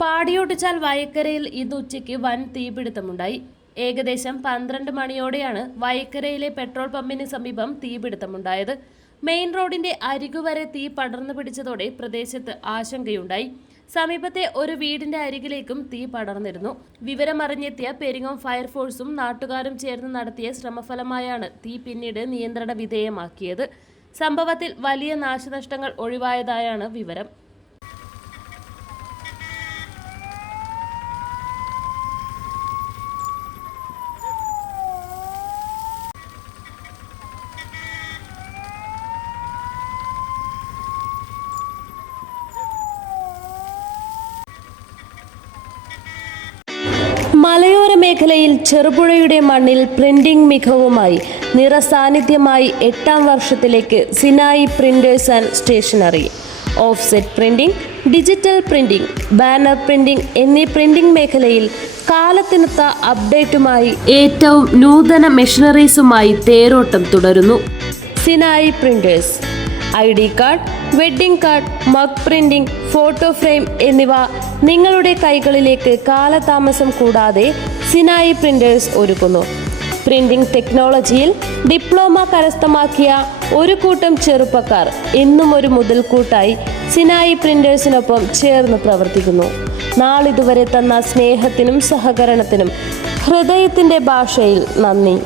പാടിയോട്ടിച്ചാൽ വയക്കരയിൽ ഇന്ന് ഉച്ചയ്ക്ക് വൻ തീപിടുത്തമുണ്ടായി. ഏകദേശം 12 മണിയോടെയാണ് വയക്കരയിലെ പെട്രോൾ പമ്പിന് സമീപം തീപിടുത്തമുണ്ടായത്. മെയിൻ റോഡിന്റെ അരികുവരെ തീ പടർന്നു പിടിച്ചതോടെ പ്രദേശത്ത് ആശങ്കയുണ്ടായി. സമീപത്തെ ഒരു വീടിന്റെ അരികിലേക്കും തീ പടർന്നിരുന്നു. വിവരമറിഞ്ഞെത്തിയ പെരിങ്ങോം ഫയർഫോഴ്സും നാട്ടുകാരും ചേർന്ന് നടത്തിയ ശ്രമഫലമായാണ് തീ പിന്നീട് നിയന്ത്രണ വിധേയമാക്കിയത്. സംഭവത്തിൽ വലിയ നാശനഷ്ടങ്ങൾ ഒഴിവായതായാണ് വിവരം. മലയോര മേഖലയിൽ ചെറുപുഴയുടെ മണ്ണിൽ പ്രിന്റിംഗ് മികവുമായി നിറസാന്നിധ്യമായി 8ാം വർഷത്തിലേക്ക് Sinai printers and stationery. Offset printing, digital printing, banner printing എന്നീ പ്രിന്റിംഗ് മേഖലയിൽ കാലത്തിനൊത്ത അപ്ഡേറ്റുമായി ഏറ്റവും നൂതന മെഷീനറീസുമായി തേരോട്ടം തുടരുന്നു. Sinai printers ID card, wedding card, mug printing, photo frame എന്നിവ നിങ്ങളുടെ കൈകളിലേക്ക് കാലതാമസം കൂടാതെ സിനായി പ്രിന്റേഴ്സ് ഒരുക്കുന്നു. പ്രിന്റിംഗ് ടെക്നോളജിയിൽ ഡിപ്ലോമ കരസ്ഥമാക്കിയ ഒരു കൂട്ടം ചെറുപ്പക്കാർ ഇന്നും ഒരു മുതൽക്കൂട്ടായി സിനായി പ്രിന്റേഴ്സിനൊപ്പം ചേർന്ന് പ്രവർത്തിക്കുന്നു. നാളിതുവരെ തന്ന സ്നേഹത്തിനും സഹകരണത്തിനും ഹൃദയത്തിൻ്റെ ഭാഷയിൽ നന്ദി.